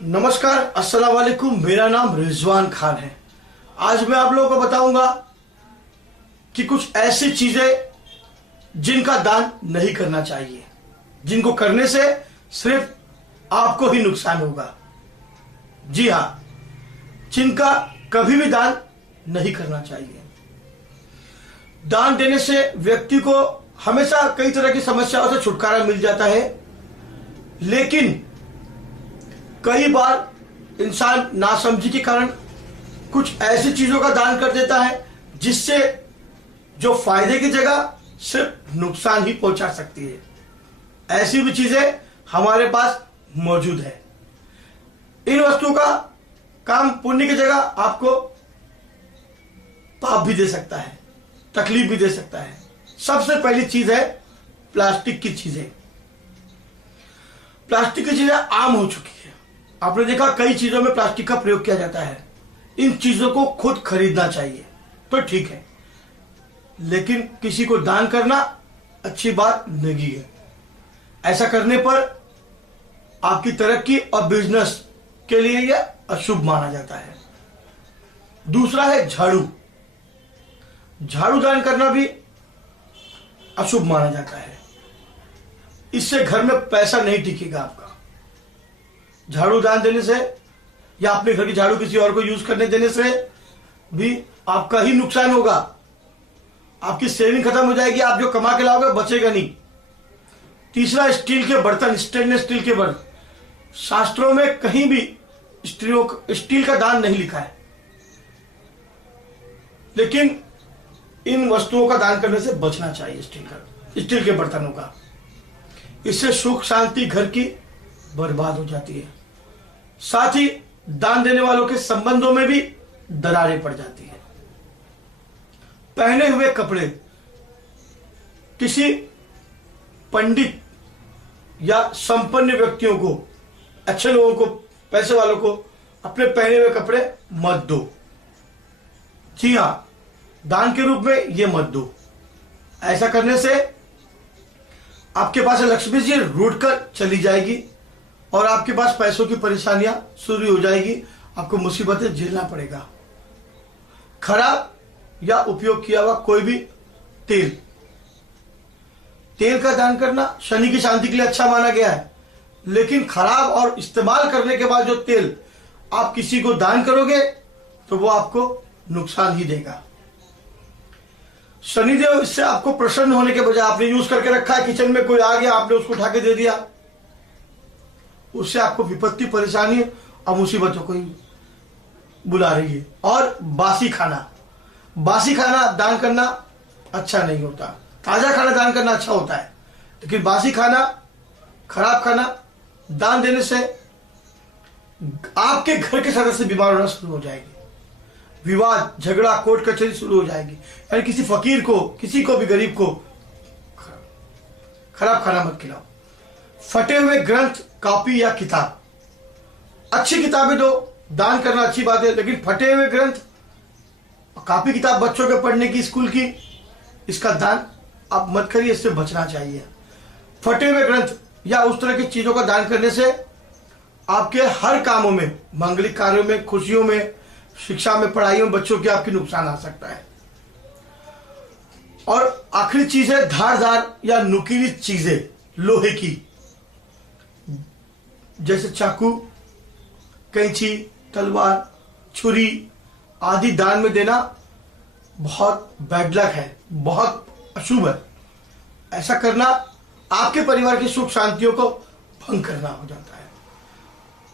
नमस्कार, अस्सलाम वालेकुम। मेरा नाम रिजवान खान है। आज मैं आप लोगों को बताऊंगा कि कुछ ऐसी चीजें जिनका दान नहीं करना चाहिए, जिनको करने से सिर्फ आपको ही नुकसान होगा। जी हाँ, जिनका कभी भी दान नहीं करना चाहिए। दान देने से व्यक्ति को हमेशा कई तरह की समस्याओं से छुटकारा मिल जाता है, लेकिन कई बार इंसान नासमझी के कारण कुछ ऐसी चीजों का दान कर देता है जिससे जो फायदे की जगह सिर्फ नुकसान ही पहुंचा सकती है। ऐसी भी चीजें हमारे पास मौजूद है। इन वस्तुओं का काम पुण्य की जगह आपको पाप भी दे सकता है, तकलीफ भी दे सकता है। सबसे पहली चीज है प्लास्टिक की चीजें। प्लास्टिक की चीजें आम हो चुकी है। आपने देखा कई चीजों में प्लास्टिक का प्रयोग किया जाता है। इन चीजों को खुद खरीदना चाहिए तो ठीक है, लेकिन किसी को दान करना अच्छी बात नहीं है। ऐसा करने पर आपकी तरक्की और बिजनेस के लिए यह अशुभ माना जाता है। दूसरा है झाड़ू। झाड़ू दान करना भी अशुभ माना जाता है। इससे घर में पैसा नहीं टिकेगा आपका। झाड़ू दान देने से या अपने घर की झाड़ू किसी और को यूज करने देने से भी आपका ही नुकसान होगा। आपकी सेविंग खत्म हो जाएगी, आप जो कमा के लाओगे बचेगा नहीं। तीसरा, स्टील के बर्तन, स्टेनलेस स्टील के बर्तन। शास्त्रों में कहीं भी स्टील का दान नहीं लिखा है, लेकिन इन वस्तुओं का दान करने से बचना चाहिए। स्टील के बर्तनों का, इससे सुख शांति घर की बर्बाद हो जाती है। साथ ही दान देने वालों के संबंधों में भी दरारें पड़ जाती है। पहने हुए कपड़े, किसी पंडित या संपन्न व्यक्तियों को, अच्छे लोगों को, पैसे वालों को अपने पहने हुए कपड़े मत दो। जी हां, दान के रूप में ये मत दो। ऐसा करने से आपके पास लक्ष्मी जी रूठ कर चली जाएगी और आपके पास पैसों की परेशानियां शुरू हो जाएगी। आपको मुसीबतें झेलना पड़ेगा। खराब या उपयोग किया हुआ कोई भी तेल का दान करना शनि की शांति के लिए अच्छा माना गया है, लेकिन खराब और इस्तेमाल करने के बाद जो तेल आप किसी को दान करोगे तो वो आपको नुकसान ही देगा। शनिदेव इससे आपको प्रसन्न होने के बजाय, आपने यूज करके रखा है, किचन में कोई आ गया, आपने उसको उठा के दे दिया, उससे आपको विपत्ति, परेशानी और मुसीबतों को ही बुला रही है। और बासी खाना दान करना अच्छा नहीं होता। ताजा खाना दान करना अच्छा होता है, लेकिन बासी खाना, खराब खाना दान देने से आपके घर के सदस्य बीमार होना शुरू हो जाएंगे। विवाद, झगड़ा, कोर्ट कचहरी शुरू हो जाएगी। यानी किसी फकीर को, किसी को भी, गरीब को खराब खाना मत खिलाओ। फटे हुए ग्रंथ, कॉपी या किताब, अच्छी किताबें दो, दान करना अच्छी बात है, लेकिन फटे हुए ग्रंथ, कॉपी किताब बच्चों के पढ़ने की, स्कूल की, इसका दान आप मत करिए, इससे बचना चाहिए। फटे हुए ग्रंथ या उस तरह की चीजों का दान करने से आपके हर कामों में, मांगलिक कार्यों में, खुशियों में, शिक्षा में, पढ़ाई में बच्चों के आपकी नुकसान आ सकता है। और आखिरी चीज है धारदार या नुकीली चीजें, लोहे की, जैसे चाकू, कैंची, तलवार, छुरी आदि दान में देना बहुत बैड लक है, बहुत अशुभ है। ऐसा करना आपके परिवार की सुख शांतियों को भंग करना हो जाता है।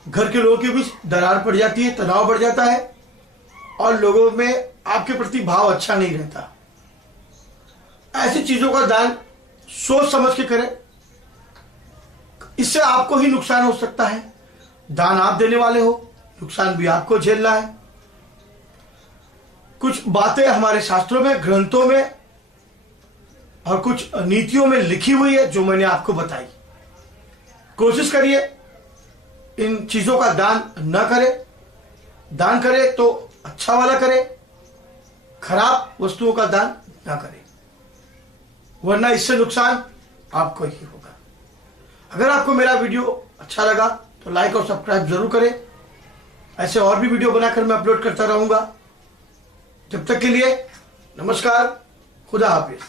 घर के लोगों के बीच दरार पड़ जाती है, तनाव बढ़ जाता है और लोगों में आपके प्रति भाव अच्छा नहीं रहता। ऐसी चीजों का दान सोच समझ के करें, इससे आपको ही नुकसान हो सकता है। दान आप देने वाले हो, नुकसान भी आपको झेलना है। कुछ बातें हमारे शास्त्रों में, ग्रंथों में और कुछ नीतियों में लिखी हुई है जो मैंने आपको बताई। कोशिश करिए इन चीजों का दान न करें। दान करे तो अच्छा वाला करे, खराब वस्तुओं का दान न करें, वरना इससे नुकसान आपको ही होगा। अगर आपको मेरा वीडियो अच्छा लगा तो लाइक और सब्सक्राइब जरूर करें। ऐसे और भी वीडियो बनाकर मैं अपलोड करता रहूंगा। जब तक के लिए नमस्कार, खुदा हाफिज।